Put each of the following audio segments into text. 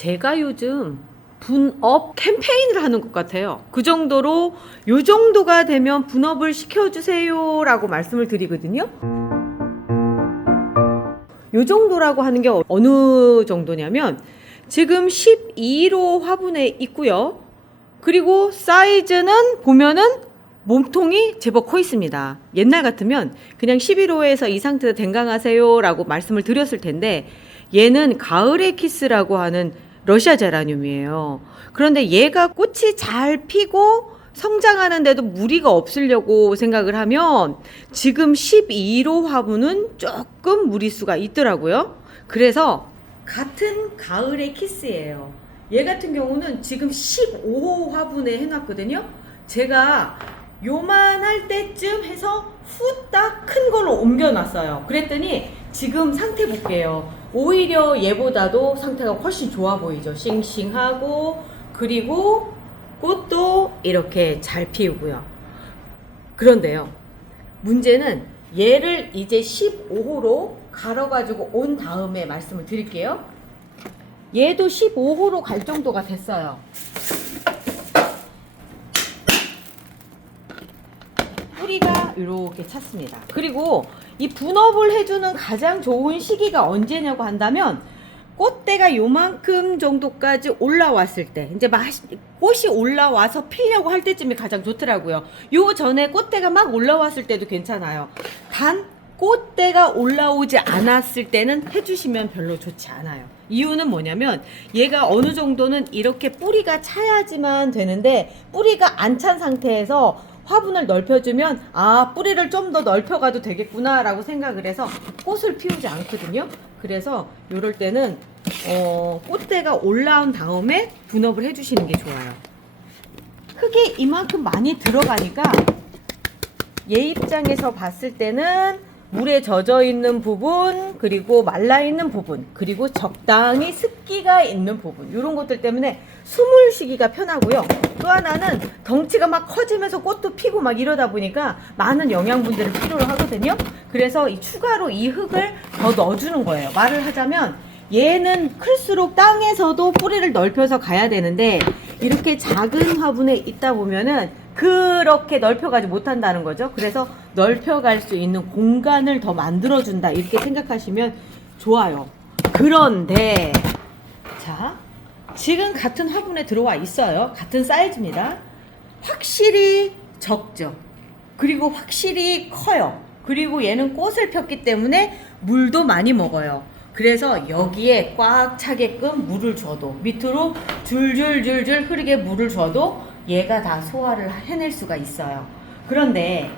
제가 요즘 분업 캠페인을 하는 것 같아요. 그 정도로 요 정도가 되면 분업을 시켜주세요 라고 말씀을 드리거든요. 요 정도라고 하는 게 어느 정도냐면 지금 12로 화분에 있고요. 그리고 사이즈는 보면은 몸통이 제법 커 있습니다. 옛날 같으면 그냥 11호에서 이 상태에서 댕강하세요 라고 말씀을 드렸을 텐데, 얘는 가을의 키스라고 하는 러시아 제라늄이에요. 그런데 얘가 꽃이 잘 피고 성장하는데도 무리가 없으려고 생각을 하면 지금 12호 화분은 조금 무리수가 있더라고요. 그래서 같은 가을의 키스예요. 얘 같은 경우는 지금 15호 화분에 해놨거든요. 제가 요만할 때쯤 해서 후딱 큰 걸로 옮겨놨어요. 그랬더니 지금 상태 볼게요. 오히려 얘보다도 상태가 훨씬 좋아 보이죠. 싱싱하고, 그리고 꽃도 이렇게 잘 피우고요. 그런데요, 문제는 얘를 이제 15호로 갈아가지고 온 다음에 말씀을 드릴게요. 얘도 15호로 갈 정도가 됐어요. 뿌리가 이렇게 찼습니다. 그리고 이 분업을 해주는 가장 좋은 시기가 언제냐고 한다면, 꽃대가 요만큼 정도까지 올라왔을 때, 이제 꽃이 올라와서 피려고 할 때쯤이 가장 좋더라고요. 요 전에 꽃대가 막 올라왔을 때도 괜찮아요. 단 꽃대가 올라오지 않았을 때는 해주시면 별로 좋지 않아요. 이유는 뭐냐면 얘가 어느 정도는 이렇게 뿌리가 차야지만 되는데, 뿌리가 안 찬 상태에서 화분을 넓혀주면 뿌리를 좀 더 넓혀가도 되겠구나 라고 생각을 해서 꽃을 피우지 않거든요. 그래서 이럴 때는 꽃대가 올라온 다음에 분업을 해주시는 게 좋아요. 흙이 이만큼 많이 들어가니까 얘 입장에서 봤을 때는 물에 젖어 있는 부분, 그리고 말라 있는 부분, 그리고 적당히 습기가 있는 부분, 이런 것들 때문에 숨을 쉬기가 편하고요. 또 하나는 덩치가 막 커지면서 꽃도 피고 막 이러다 보니까 많은 영양분들을 필요로 하거든요. 그래서 추가로 이 흙을 더 넣어주는 거예요. 말을 하자면 얘는 클수록 땅에서도 뿌리를 넓혀서 가야 되는데, 이렇게 작은 화분에 있다 보면은 그렇게 넓혀가지 못한다는 거죠. 그래서 넓혀갈 수 있는 공간을 더 만들어준다, 이렇게 생각하시면 좋아요. 그런데 자, 지금 같은 화분에 들어와 있어요. 같은 사이즈입니다. 확실히 적죠. 그리고 확실히 커요. 그리고 얘는 꽃을 폈기 때문에 물도 많이 먹어요. 그래서 여기에 꽉 차게끔 물을 줘도, 밑으로 줄줄줄줄 흐르게 물을 줘도 얘가 다 소화를 해낼 수가 있어요. 그런데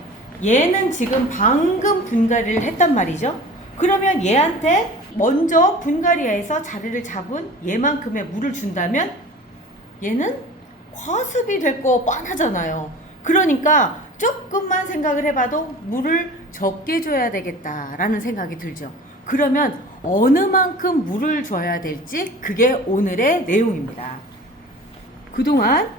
얘는 지금 방금 분갈이를 했단 말이죠. 그러면 얘한테 먼저 분갈이해서 자리를 잡은 얘만큼의 물을 준다면 얘는 과습이 될 거 뻔하잖아요. 그러니까 조금만 생각을 해봐도 물을 적게 줘야 되겠다라는 생각이 들죠. 그러면 어느 만큼 물을 줘야 될지, 그게 오늘의 내용입니다. 그동안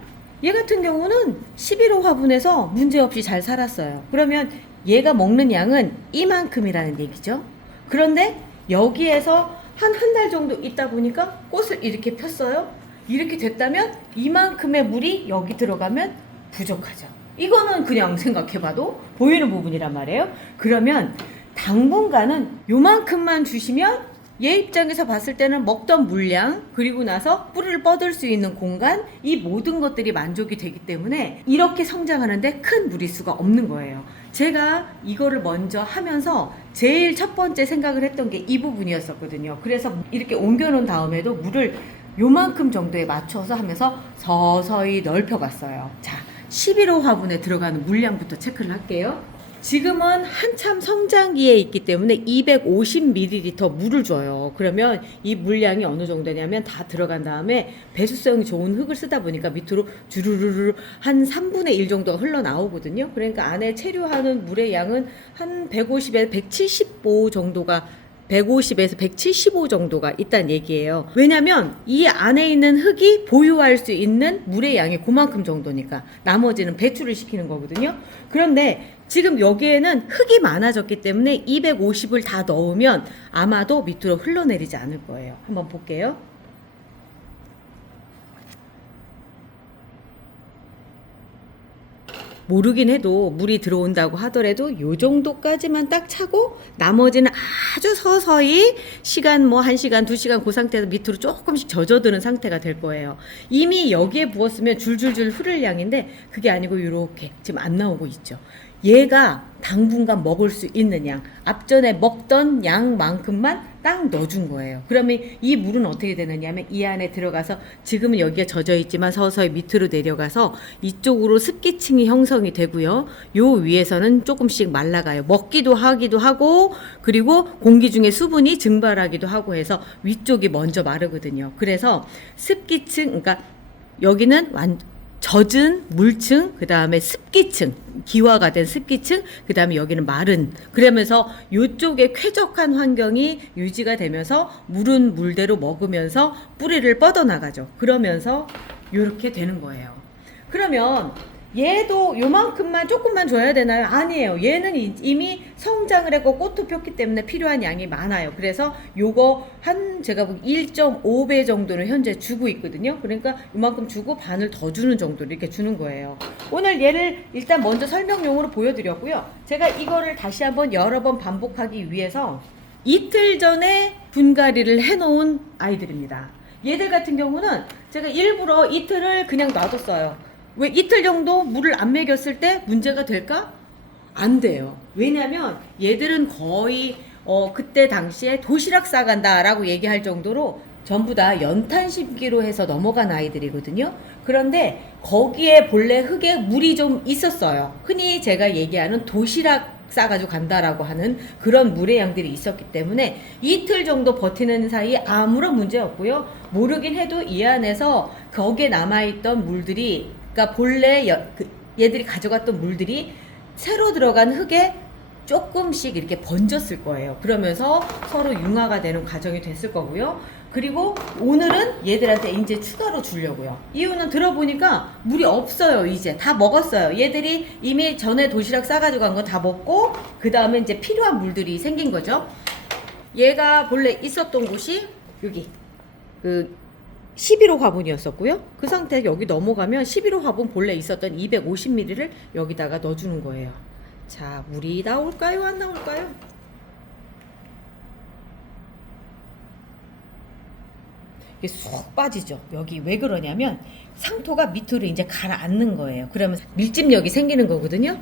얘 같은 경우는 11호 화분에서 문제없이 잘 살았어요. 그러면 얘가 먹는 양은 이만큼이라는 얘기죠. 그런데 여기에서 한 달 정도 있다 보니까 꽃을 이렇게 폈어요. 이렇게 됐다면 이만큼의 물이 여기 들어가면 부족하죠. 이거는 그냥 생각해봐도 보이는 부분이란 말이에요. 그러면 당분간은 요만큼만 주시면 얘 입장에서 봤을 때는 먹던 물량, 그리고 나서 뿌리를 뻗을 수 있는 공간, 이 모든 것들이 만족이 되기 때문에 이렇게 성장하는데 큰 무리수가 없는 거예요. 제가 이거를 먼저 하면서 제일 첫 번째 생각을 했던 게 이 부분이었었거든요. 그래서 이렇게 옮겨놓은 다음에도 물을 요만큼 정도에 맞춰서 하면서 서서히 넓혀갔어요. 자, 11호 화분에 들어가는 물량부터 체크를 할게요. 지금은 한참 성장기에 있기 때문에 250ml 물을 줘요. 그러면 이 물량이 어느 정도냐면, 다 들어간 다음에 배수성이 좋은 흙을 쓰다 보니까 밑으로 주르르르 한 3분의 1 정도가 흘러나오거든요. 그러니까 안에 체류하는 물의 양은 한 150에서 175 정도가 150에서 175 정도가 있다는 얘기예요. 왜냐면 이 안에 있는 흙이 보유할 수 있는 물의 양이 그만큼 정도니까 나머지는 배출을 시키는 거거든요. 그런데 지금 여기에는 흙이 많아졌기 때문에 250을 다 넣으면 아마도 밑으로 흘러내리지 않을 거예요. 한번 볼게요. 모르긴 해도 물이 들어온다고 하더라도 요 정도까지만 딱 차고 나머지는 아주 서서히 시간 뭐 1시간, 2시간 그 상태에서 밑으로 조금씩 젖어드는 상태가 될 거예요. 이미 여기에 부었으면 줄줄줄 흐를 양인데 그게 아니고 이렇게 지금 안 나오고 있죠. 얘가 당분간 먹을 수 있는 양, 앞전에 먹던 양만큼만 딱 넣어준 거예요. 그러면 이 물은 어떻게 되느냐 하면 이 안에 들어가서 지금은 여기가 젖어 있지만 서서히 밑으로 내려가서 이쪽으로 습기층이 형성이 되고요. 요 위에서는 조금씩 말라가요. 먹기도 하기도 하고 그리고 공기 중에 수분이 증발하기도 하고 해서 위쪽이 먼저 마르거든요. 그래서 습기층, 그러니까 여기는 젖은 물층, 그 다음에 습기층, 기화가 된 습기층, 그 다음에 여기는 마른. 그러면서 이쪽에 쾌적한 환경이 유지가 되면서 물은 물대로 먹으면서 뿌리를 뻗어나가죠. 그러면서 이렇게 되는 거예요. 그러면 얘도 요만큼만 조금만 줘야 되나요? 아니에요. 얘는 이미 성장을 했고 꽃도 폈기 때문에 필요한 양이 많아요. 그래서 요거 제가 보기 1.5배 정도는 현재 주고 있거든요. 그러니까 요만큼 주고 반을 더 주는 정도로 이렇게 주는 거예요. 오늘 얘를 일단 먼저 설명용으로 보여드렸고요. 제가 이거를 다시 한번 여러 번 반복하기 위해서 이틀 전에 분갈이를 해놓은 아이들입니다. 얘들 같은 경우는 제가 일부러 이틀을 그냥 놔뒀어요. 왜 이틀 정도 물을 안 먹였을 때 문제가 될까? 안 돼요. 왜냐면 얘들은 거의 그때 당시에 도시락 싸간다 라고 얘기할 정도로 전부 다 연탄 심기로 해서 넘어간 아이들이거든요. 그런데 거기에 본래 흙에 물이 좀 있었어요. 흔히 제가 얘기하는 도시락 싸가지고 간다라고 하는 그런 물의 양들이 있었기 때문에 이틀 정도 버티는 사이에 아무런 문제 없고요. 모르긴 해도 이 안에서 거기에 남아있던 물들이, 그러니까 본래 얘들이 가져갔던 물들이 새로 들어간 흙에 조금씩 이렇게 번졌을 거예요. 그러면서 서로 융화가 되는 과정이 됐을 거고요. 그리고 오늘은 얘들한테 이제 추가로 주려고요. 이유는 들어보니까 물이 없어요. 이제 다 먹었어요. 얘들이 이미 전에 도시락 싸가지고 간 거 다 먹고 그 다음에 이제 필요한 물들이 생긴 거죠. 얘가 본래 있었던 곳이 여기 11호 화분이었었고요. 그 상태에서 여기 넘어가면 11호 화분 본래 있었던 250ml를 여기다가 넣어주는 거예요. 자, 물이 나올까요? 안 나올까요? 이게 쑥 빠지죠. 여기 왜 그러냐면 상토가 밑으로 이제 가라앉는 거예요. 그러면 밀집력이 생기는 거거든요.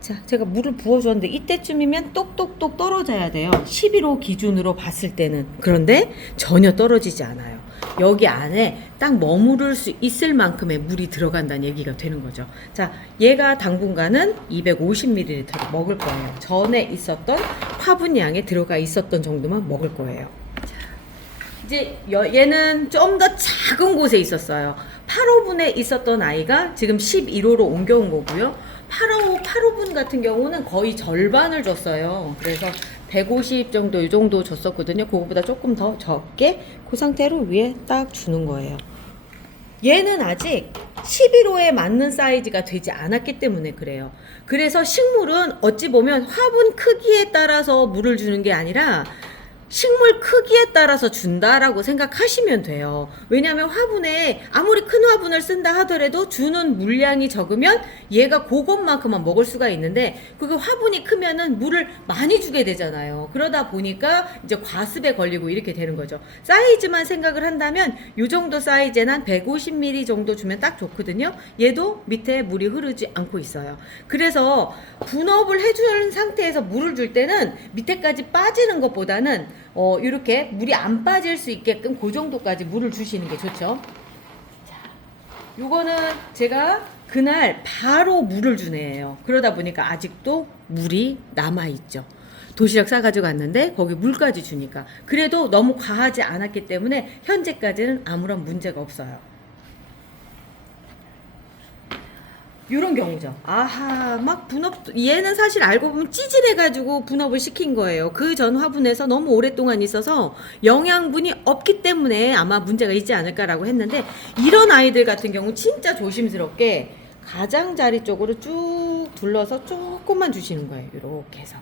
자, 제가 물을 부어줬는데 이때쯤이면 똑똑똑 떨어져야 돼요. 11호 기준으로 봤을 때는. 그런데 전혀 떨어지지 않아요. 여기 안에 딱 머무를 수 있을 만큼의 물이 들어간다는 얘기가 되는 거죠. 자, 얘가 당분간은 250ml 먹을 거예요. 전에 있었던 화분 양에 들어가 있었던 정도만 먹을 거예요. 자, 이제 얘는 좀 더 작은 곳에 있었어요. 8호분에 있었던 아이가 지금 11호로 옮겨온 거고요. 8호분 같은 경우는 거의 절반을 줬어요. 그래서 150 정도 이 정도 줬었거든요. 그거보다 조금 더 적게 그 상태로 위에 딱 주는 거예요. 얘는 아직 11호에 맞는 사이즈가 되지 않았기 때문에 그래요. 그래서 식물은 어찌 보면 화분 크기에 따라서 물을 주는 게 아니라 식물 크기에 따라서 준다라고 생각하시면 돼요. 왜냐하면 화분에 아무리 큰 화분을 쓴다 하더라도 주는 물량이 적으면 얘가 그것만큼만 먹을 수가 있는데 그게 화분이 크면은 물을 많이 주게 되잖아요. 그러다 보니까 이제 과습에 걸리고 이렇게 되는 거죠. 사이즈만 생각을 한다면 이 정도 사이즈는 한 150ml 정도 주면 딱 좋거든요. 얘도 밑에 물이 흐르지 않고 있어요. 그래서 분업을 해주는 상태에서 물을 줄 때는 밑에까지 빠지는 것보다는 이렇게 물이 안 빠질 수 있게끔 그 정도까지 물을 주시는 게 좋죠. 자, 요거는 제가 그날 바로 물을 준 애예요. 그러다 보니까 아직도 물이 남아있죠. 도시락 싸가지고 갔는데 거기 물까지 주니까. 그래도 너무 과하지 않았기 때문에 현재까지는 아무런 문제가 없어요. 요런 경우죠. 아하, 막 분업, 얘는 사실 알고 보면 찌질해가지고 분업을 시킨 거예요. 그 전 화분에서 너무 오랫동안 있어서 영양분이 없기 때문에 아마 문제가 있지 않을까라고 했는데, 이런 아이들 같은 경우 진짜 조심스럽게 가장자리 쪽으로 쭉 쭉 둘러서 조금만 주시는 거예요. 이렇게 해서.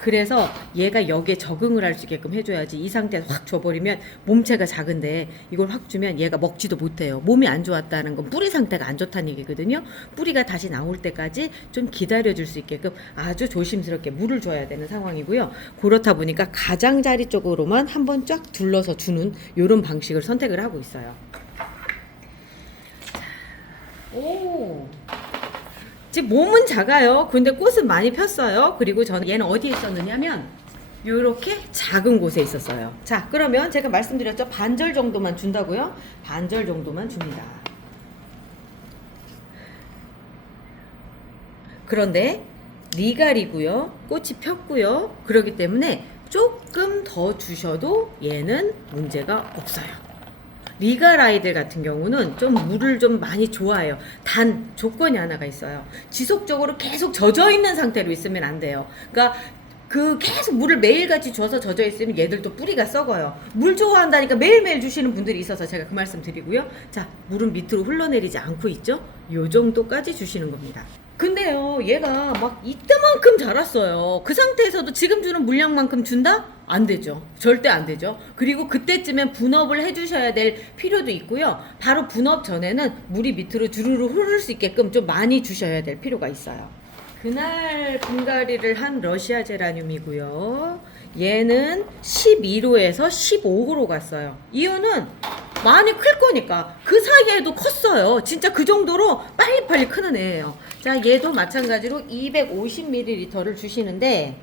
그래서 얘가 여기에 적응을 할 수 있게끔 해줘야지. 이 상태에서 확 줘버리면 몸체가 작은데 이걸 확 주면 얘가 먹지도 못해요. 몸이 안 좋았다는 건 뿌리 상태가 안 좋다는 얘기거든요. 뿌리가 다시 나올 때까지 좀 기다려줄 수 있게끔 아주 조심스럽게 물을 줘야 되는 상황이고요. 그렇다 보니까 가장자리 쪽으로만 한번 쫙 둘러서 주는 이런 방식을 선택을 하고 있어요. 오, 지금 몸은 작아요. 근데 꽃은 많이 폈어요. 그리고 저는 얘는 어디에 있었느냐면 요렇게 작은 곳에 있었어요. 자, 그러면 제가 말씀드렸죠. 반절 정도만 준다고요? 반절 정도만 줍니다. 그런데 리갈이고요. 꽃이 폈고요. 그렇기 때문에 조금 더 주셔도 얘는 문제가 없어요. 리갈 아이들 같은 경우는 좀 물을 좀 많이 좋아해요. 단 조건이 하나가 있어요. 지속적으로 계속 젖어 있는 상태로 있으면 안 돼요. 그러니까 그 계속 물을 매일같이 줘서 젖어 있으면 얘들도 뿌리가 썩어요. 물 좋아한다니까 매일매일 주시는 분들이 있어서 제가 그 말씀 드리고요. 자, 물은 밑으로 흘러내리지 않고 있죠? 요 정도까지 주시는 겁니다. 근데요, 얘가 막 이때만큼 자랐어요. 그 상태에서도 지금 주는 물량만큼 준다? 안 되죠. 절대 안 되죠. 그리고 그때쯤엔 분업을 해주셔야 될 필요도 있고요. 바로 분업 전에는 물이 밑으로 주르르 흐를 수 있게끔 좀 많이 주셔야 될 필요가 있어요. 그날 분갈이를 한 러시아 제라늄이고요. 얘는 12호에서 15호로 갔어요. 이유는 많이 클 거니까. 그 사이에도 컸어요. 진짜 그 정도로 빨리빨리 크는 애예요. 자, 얘도 마찬가지로 250ml를 주시는데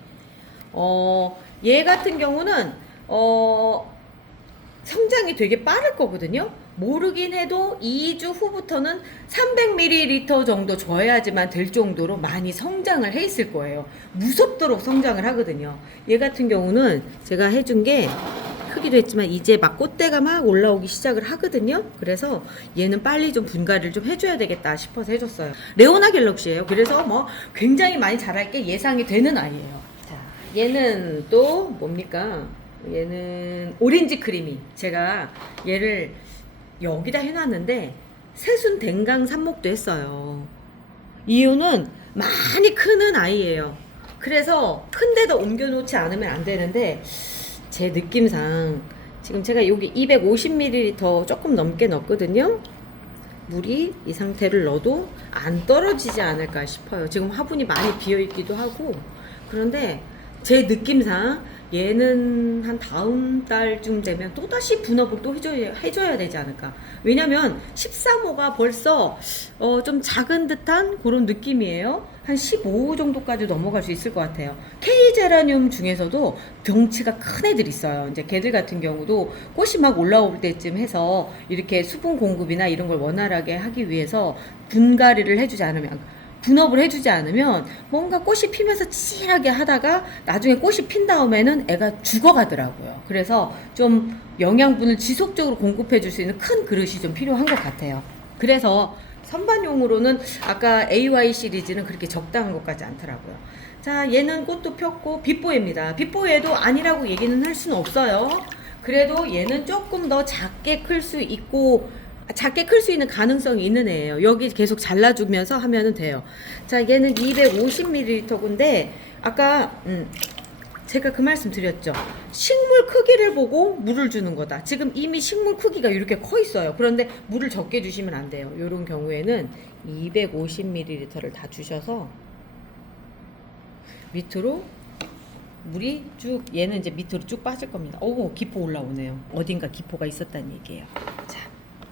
얘 같은 경우는 성장이 되게 빠를 거거든요. 모르긴 해도 2주 후부터는 300ml 정도 줘야지만 될 정도로 많이 성장을 해 있을 거예요. 무섭도록 성장을 하거든요. 얘 같은 경우는 제가 해준 게 크기도 했지만 이제 막 꽃대가 막 올라오기 시작을 하거든요. 그래서 얘는 빨리 좀 분갈이를 좀 해줘야 되겠다 싶어서 해줬어요. 레오나 갤럭시예요. 그래서 뭐 굉장히 많이 자랄 게 예상이 되는 아이예요. 자, 얘는 또 뭡니까? 얘는 오렌지 크리미. 제가 얘를 여기다 해놨는데 새순 댕강 삽목도 했어요. 이유는 많이 크는 아이예요. 그래서 큰 데다 옮겨놓지 않으면 안 되는데 제 느낌상 지금 제가 여기 250ml 조금 넘게 넣었거든요. 물이 이 상태를 넣어도 안 떨어지지 않을까 싶어요. 지금 화분이 많이 비어있기도 하고. 그런데 제 느낌상 얘는 한 다음 달쯤 되면 또다시 분업을 또 해줘야 되지 않을까. 왜냐면 13호가 벌써 좀 작은 듯한 그런 느낌이에요. 한 15호 정도까지 넘어갈 수 있을 것 같아요. K제라늄 중에서도 덩치가 큰 애들 있어요. 이제 걔들 같은 경우도 꽃이 막 올라올 때쯤 해서 이렇게 수분 공급이나 이런 걸 원활하게 하기 위해서 분갈이를 해주지 않으면, 분업을 해주지 않으면 뭔가 꽃이 피면서 칠하게 하다가 나중에 꽃이 핀 다음에는 애가 죽어가더라고요. 그래서 좀 영양분을 지속적으로 공급해 줄 수 있는 큰 그릇이 좀 필요한 것 같아요. 그래서 선반용으로는 아까 AY 시리즈는 그렇게 적당한 것 같지 않더라고요. 자, 얘는 꽃도 폈고 빛보예입니다. 빛보예도 아니라고 얘기는 할 수는 없어요. 그래도 얘는 조금 더 작게 클 수 있고 작게 클 수 있는 가능성이 있는 애예요. 여기 계속 잘라주면서 하면은 돼요. 자, 얘는 250ml인데 아까 제가 그 말씀 드렸죠. 식물 크기를 보고 물을 주는 거다. 지금 이미 식물 크기가 이렇게 커 있어요. 그런데 물을 적게 주시면 안 돼요. 이런 경우에는 250ml를 다 주셔서 밑으로 물이 쭉, 얘는 이제 밑으로 쭉 빠질 겁니다. 오, 기포 올라오네요. 어딘가 기포가 있었다는 얘기예요. 자,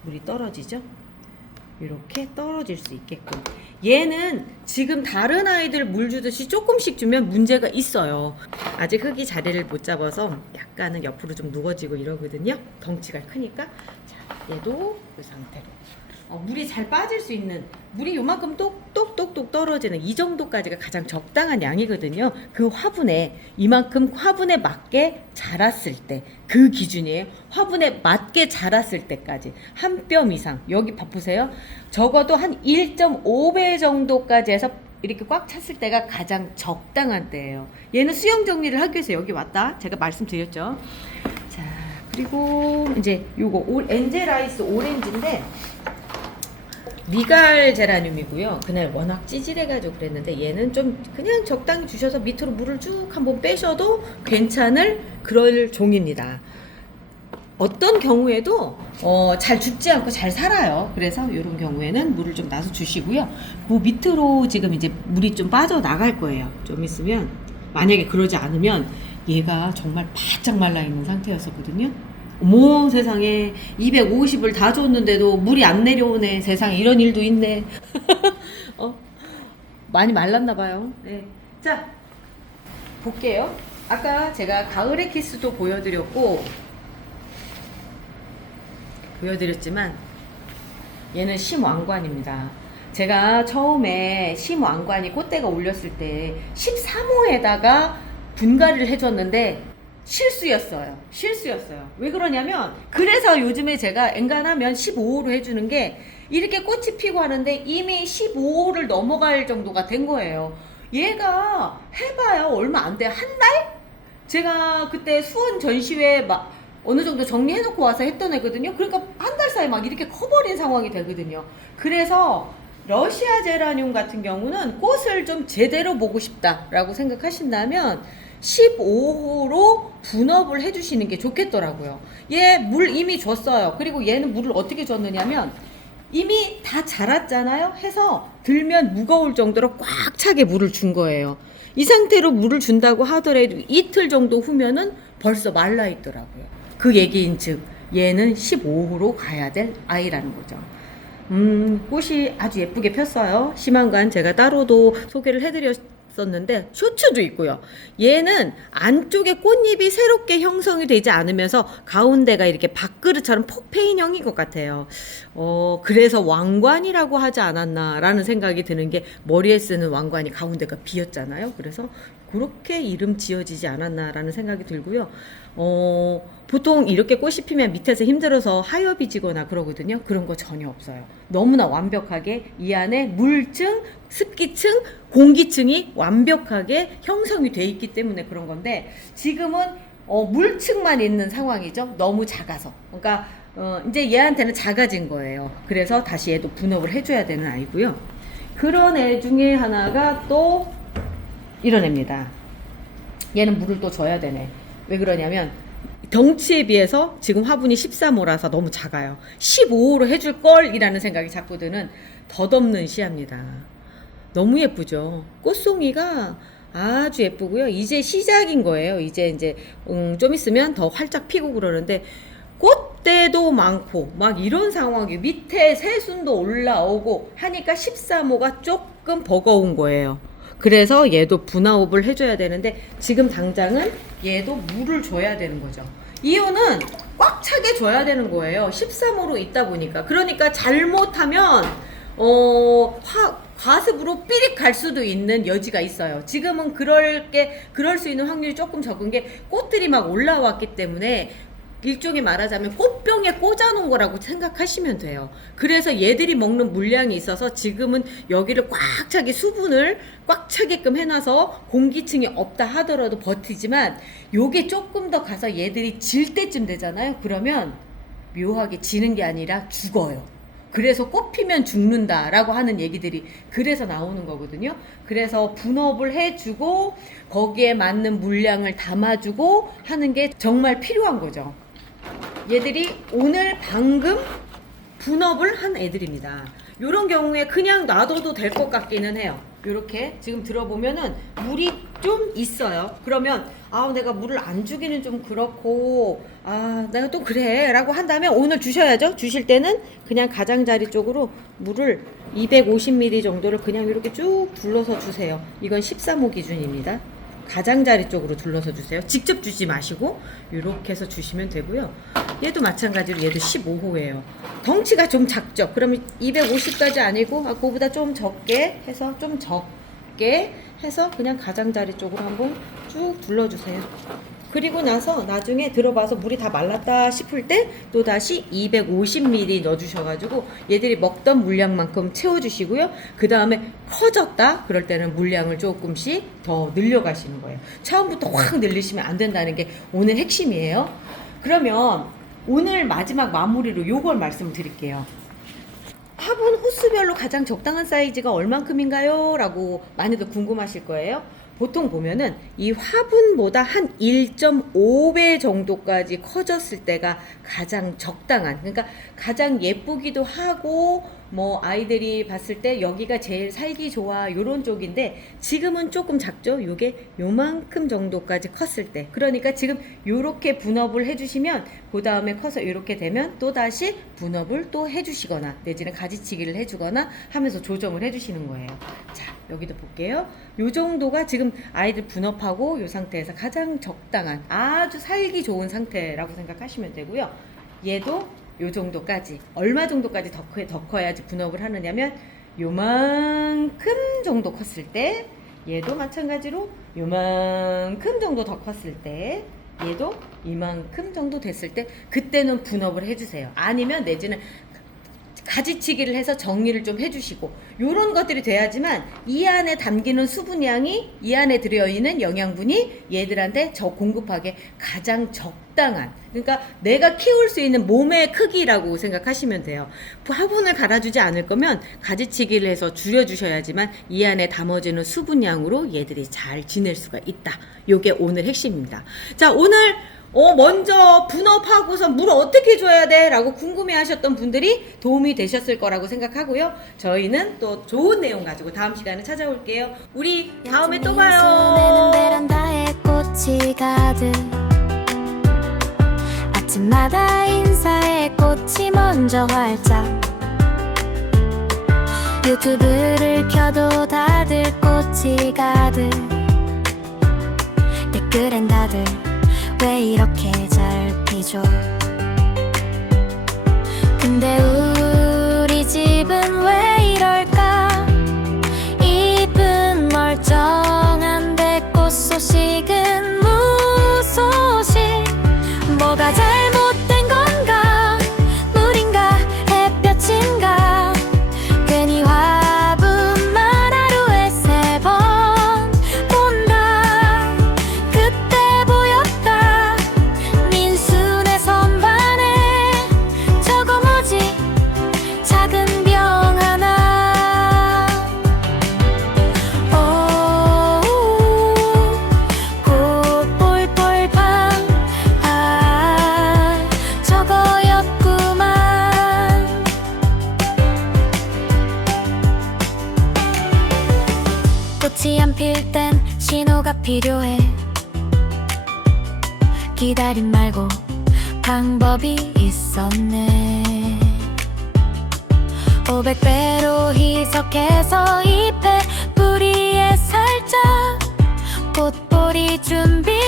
물이 떨어지죠? 이렇게 떨어질 수 있게끔. 얘는 지금 다른 아이들 물 주듯이 조금씩 주면 문제가 있어요. 아직 흙이 자리를 못 잡아서 약간은 옆으로 좀 누워지고 이러거든요. 덩치가 크니까. 자, 얘도 그 상태로. 물이 잘 빠질 수 있는, 물이 요만큼 똑똑똑똑 떨어지는 이 정도까지가 가장 적당한 양이거든요. 그 화분에, 이만큼 화분에 맞게 자랐을 때, 그 기준이에요. 화분에 맞게 자랐을 때까지 한 뼘 이상, 여기 봐보세요. 적어도 한 1.5배 정도까지 해서 이렇게 꽉 찼을 때가 가장 적당한 때예요. 얘는 수영 정리를 하기 위해서 여기 왔다, 제가 말씀드렸죠. 자, 그리고 이제 요거 엔젤아이스 오렌지인데 미갈 제라늄이고요. 그날 워낙 찌질해가지고 그랬는데 얘는 좀 그냥 적당히 주셔서 밑으로 물을 쭉 한번 빼셔도 괜찮을 그럴 종입니다. 어떤 경우에도 잘 죽지 않고 잘 살아요. 그래서 이런 경우에는 물을 좀 놔서 주시고요. 그 밑으로 지금 이제 물이 좀 빠져 나갈 거예요. 좀 있으면 만약에 그러지 않으면 얘가 정말 바짝 말라 있는 상태였었거든요. 어머 세상에 250을 다 줬는데도 물이 안 내려오네. 세상에 이런 일도 있네. 많이 말랐나 봐요. 네. 자 볼게요. 아까 제가 가을의 키스도 보여드렸지만 얘는 심왕관입니다. 제가 처음에 심왕관이 꽃대가 올렸을 때 13호에다가 분갈이를 해줬는데 실수였어요. 왜 그러냐면 그래서 요즘에 제가 엔간하면 15호로 해주는 게 이렇게 꽃이 피고 하는데 이미 15호를 넘어갈 정도가 된 거예요. 얘가 해봐야 얼마 안 돼. 한 달? 제가 그때 수원 전시회 막 어느 정도 정리해놓고 와서 했던 애거든요. 그러니까 한 달 사이 막 이렇게 커버린 상황이 되거든요. 그래서 러시아 제라늄 같은 경우는 꽃을 좀 제대로 보고 싶다라고 생각하신다면 15호로 분업을 해주시는 게 좋겠더라고요. 얘 물 이미 줬어요. 그리고 얘는 물을 어떻게 줬느냐면 이미 다 자랐잖아요. 해서 들면 무거울 정도로 꽉 차게 물을 준 거예요. 이 상태로 물을 준다고 하더라도 이틀 정도 후면은 벌써 말라 있더라고요. 그 얘기인 즉 얘는 15호로 가야 될 아이라는 거죠. 꽃이 아주 예쁘게 폈어요. 심한관 제가 따로도 소개를 해드렸었는데 쇼츠도 있고요. 얘는 안쪽에 꽃잎이 새롭게 형성이 되지 않으면서 가운데가 이렇게 밥그릇처럼 폭페인형인 것 같아요. 그래서 왕관이라고 하지 않았나라는 생각이 드는 게 머리에 쓰는 왕관이 가운데가 비었잖아요. 그래서 그렇게 이름 지어지지 않았나라는 생각이 들고요. 보통 이렇게 꽃이 피면 밑에서 힘들어서 하엽이 지거나 그러거든요. 그런 거 전혀 없어요. 너무나 완벽하게 이 안에 물층, 습기층, 공기층이 완벽하게 형성이 돼 있기 때문에 그런 건데 지금은 물층만 있는 상황이죠. 너무 작아서. 그러니까 이제 얘한테는 작아진 거예요. 그래서 다시 얘도 분업을 해줘야 되는 아이고요. 그런 애 중에 하나가 또 이런 애입니다. 얘는 물을 또 줘야 되네. 왜 그러냐면 덩치에 비해서 지금 화분이 13호라서 너무 작아요. 15호로 해줄 걸 이라는 생각이 자꾸 드는 덧없는 시야입니다. 너무 예쁘죠. 꽃송이가 아주 예쁘고요. 이제 시작인 거예요. 이제 좀 있으면 더 활짝 피고 그러는데 꽃대도 많고 막 이런 상황이 밑에 새순도 올라오고 하니까 13호가 조금 버거운 거예요. 그래서 얘도 분화업을 해줘야 되는데 지금 당장은 얘도 물을 줘야 되는 거죠. 이유는 꽉 차게 줘야 되는 거예요. 13호로 있다 보니까. 그러니까 잘못하면 과습으로 삐릭 갈 수도 있는 여지가 있어요. 지금은 그럴 수 있는 확률이 조금 적은 게 꽃들이 막 올라왔기 때문에 일종의 말하자면 꽃병에 꽂아놓은 거라고 생각하시면 돼요. 그래서 얘들이 먹는 물량이 있어서 지금은 여기를 꽉 차게 수분을 꽉 차게끔 해놔서 공기층이 없다 하더라도 버티지만 요게 조금 더 가서 얘들이 질 때쯤 되잖아요. 그러면 묘하게 지는 게 아니라 죽어요. 그래서 꽃 피면 죽는다라고 하는 얘기들이 그래서 나오는 거거든요. 그래서 분업을 해주고 거기에 맞는 물량을 담아주고 하는 게 정말 필요한 거죠. 얘들이 오늘 방금 분업을 한 애들입니다. 이런 경우에 그냥 놔둬도 될 것 같기는 해요. 이렇게 지금 들어보면은 물이 좀 있어요. 그러면 내가 물을 안 주기는 좀 그렇고 내가 또 그래 라고 한다면 오늘 주셔야죠. 주실 때는 그냥 가장자리 쪽으로 물을 250ml 정도를 그냥 이렇게 쭉 둘러서 주세요. 이건 13호 기준입니다. 가장자리 쪽으로 둘러서 주세요. 직접 주지 마시고 이렇게 해서 주시면 되고요. 얘도 마찬가지로 얘도 15호예요. 덩치가 좀 작죠. 그러면 250까지 아니고 그거보다 좀 적게 해서 그냥 가장자리 쪽으로 한번 쭉 둘러주세요. 그리고 나서 나중에 들어봐서 물이 다 말랐다 싶을 때 또 다시 250ml 넣어주셔가지고 얘들이 먹던 물량만큼 채워주시고요. 그 다음에 커졌다 그럴 때는 물량을 조금씩 더 늘려가시는 거예요. 처음부터 확 늘리시면 안 된다는 게 오늘 핵심이에요. 그러면 오늘 마지막 마무리로 요걸 말씀드릴게요. 화분 호수별로 가장 적당한 사이즈가 얼만큼인가요? 라고 많이들 궁금하실 거예요. 보통 보면은 이 화분보다 한 1.5배 정도까지 커졌을 때가 가장 적당한, 그러니까 가장 예쁘기도 하고 뭐 아이들이 봤을 때 여기가 제일 살기 좋아 요런 쪽인데, 지금은 조금 작죠. 요게 요만큼 정도까지 컸을 때, 그러니까 지금 요렇게 분업을 해주시면 그 다음에 커서 요렇게 되면 또 다시 분업을 또 해주시거나 내지는 가지치기를 해주거나 하면서 조정을 해주시는 거예요. 자, 여기도 볼게요. 요 정도가 지금 아이들 분업하고 요 상태에서 가장 적당한 아주 살기 좋은 상태라고 생각하시면 되고요. 얘도 요 정도까지, 얼마 정도까지 더 커야지 분업을 하느냐면 요만큼 정도 컸을 때, 얘도 마찬가지로 요만큼 정도 더 컸을 때, 얘도 이만큼 정도 됐을 때, 그때는 분업을 해주세요. 아니면 내지는 가지치기를 해서 정리를 좀 해주시고, 요런 것들이 돼야지만 이 안에 담기는 수분량이, 이 안에 들어있는 영양분이 얘들한테 공급하기에 가장 적당한, 그러니까 내가 키울 수 있는 몸의 크기라고 생각하시면 돼요. 화분을 갈아주지 않을 거면 가지치기를 해서 줄여주셔야지만 이 안에 담아지는 수분량으로 얘들이 잘 지낼 수가 있다. 요게 오늘 핵심입니다. 자, 오늘 먼저 분업하고서 물 어떻게 줘야 돼? 라고 궁금해 하셨던 분들이 도움이 되셨을 거라고 생각하고요. 저희는 또 좋은 내용 가지고 다음 시간에 찾아올게요. 우리 다음에 또 봐요. 베란다에 꽃이 가득, 아침마다 인사에 꽃이 먼저 활짝, 유튜브를 켜도 다들 꽃이 가득, 댓글엔 다들 왜 이렇게 잘 피죠? 근데 우리 집은 왜 이럴까? 잎은 멀쩡한데 꽃 소식은 무소식. 뭐가 잘못된 건가? 물인가? 햇볕인가? 괜히 화분만 하루에 3번 본다. 그때 보였다 민수네 선반에 저거 뭐지? 작은 병 하나. 꽃 폴폴팡. 아, 저거였구만. 꽃이 안 필 땐 신호가 필요해. 기다림 말고 방법이 있었네. 500배로 희석해서 잎에 뿌리에 살짝 꽃보리 준비.